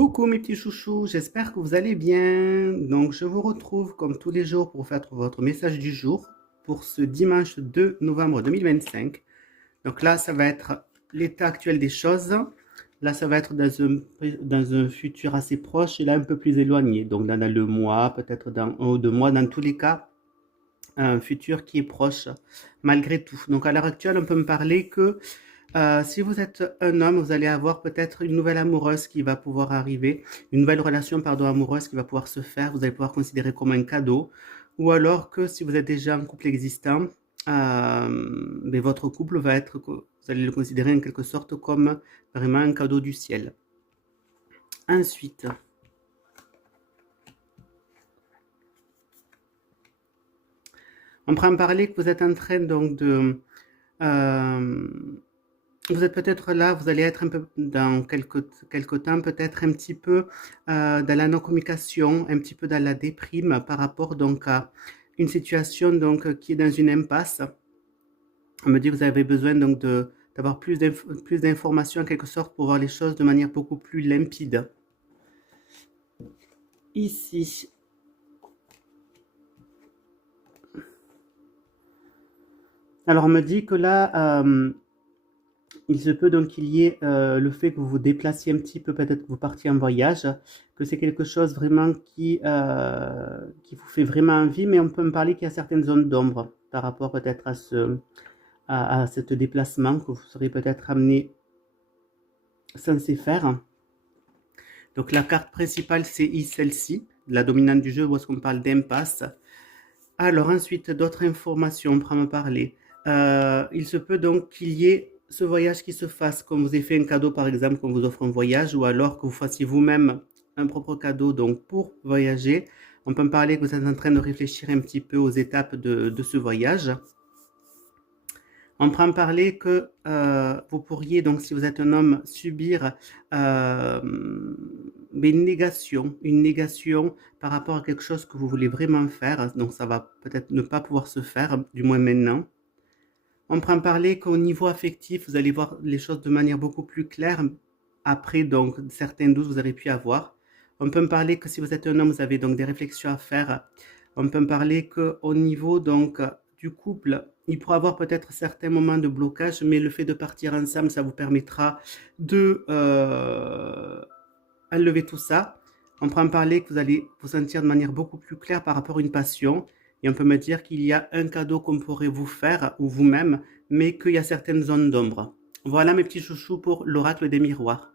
Coucou mes petits chouchous, j'espère que vous allez bien. Donc je vous retrouve comme tous les jours pour faire votre message du jour pour ce dimanche 2 novembre 2025. Donc là, ça va être l'état actuel des choses. Là, ça va être dans un futur assez proche et là un peu plus éloigné. Donc dans le mois, peut-être dans 1 ou 2 mois, dans tous les cas, un futur qui est proche malgré tout. Donc à l'heure actuelle, on peut me parler que si vous êtes un homme, vous allez avoir peut-être une nouvelle amoureuse qui va pouvoir arriver, une nouvelle relation, pardon, amoureuse qui va pouvoir se faire, vous allez pouvoir considérer comme un cadeau, ou alors que si vous êtes déjà un couple existant, mais votre couple va être, vous allez le considérer en quelque sorte comme vraiment un cadeau du ciel. Ensuite, on prend parler que vous êtes en train donc de... euh, vous êtes peut-être là, vous allez être un peu dans quelques temps, peut-être un petit peu dans la non-communication, un petit peu dans la déprime par rapport donc à une situation donc qui est dans une impasse. On me dit que vous avez besoin donc d'avoir plus d'informations en quelque sorte pour voir les choses de manière beaucoup plus limpide. Ici. Alors on me dit que là, il se peut donc qu'il y ait le fait que vous vous déplaciez un petit peu, peut-être que vous partiez en voyage, que c'est quelque chose vraiment qui vous fait vraiment envie, mais on peut me parler qu'il y a certaines zones d'ombre par rapport peut-être à ce déplacement que vous serez peut-être amené censé faire. Donc la carte principale, c'est celle-ci, la dominante du jeu, où est-ce qu'on parle d'impasse. Alors ensuite, d'autres informations, on prend me parler. Il se peut donc qu'il y ait ce voyage qui se fasse, comme vous avez fait un cadeau par exemple, qu'on vous offre un voyage, ou alors que vous fassiez vous-même un propre cadeau donc pour voyager. On peut me parler que vous êtes en train de réfléchir un petit peu aux étapes de ce voyage. On peut me parler que vous pourriez donc, si vous êtes un homme, subir une négation par rapport à quelque chose que vous voulez vraiment faire. Donc ça va peut-être ne pas pouvoir se faire, du moins maintenant. On peut en parler qu'au niveau affectif, vous allez voir les choses de manière beaucoup plus claire après donc certains doutes que vous avez pu avoir. On peut me parler que si vous êtes un homme, vous avez donc des réflexions à faire. On peut me parler qu'au niveau donc du couple, il pourra avoir peut-être certains moments de blocage, mais le fait de partir ensemble, ça vous permettra de enlever tout ça. On peut en parler que vous allez vous sentir de manière beaucoup plus claire par rapport à une passion. Et on peut me dire qu'il y a un cadeau qu'on pourrait vous faire, ou vous-même, mais qu'il y a certaines zones d'ombre. Voilà mes petits chouchous pour l'oracle des miroirs.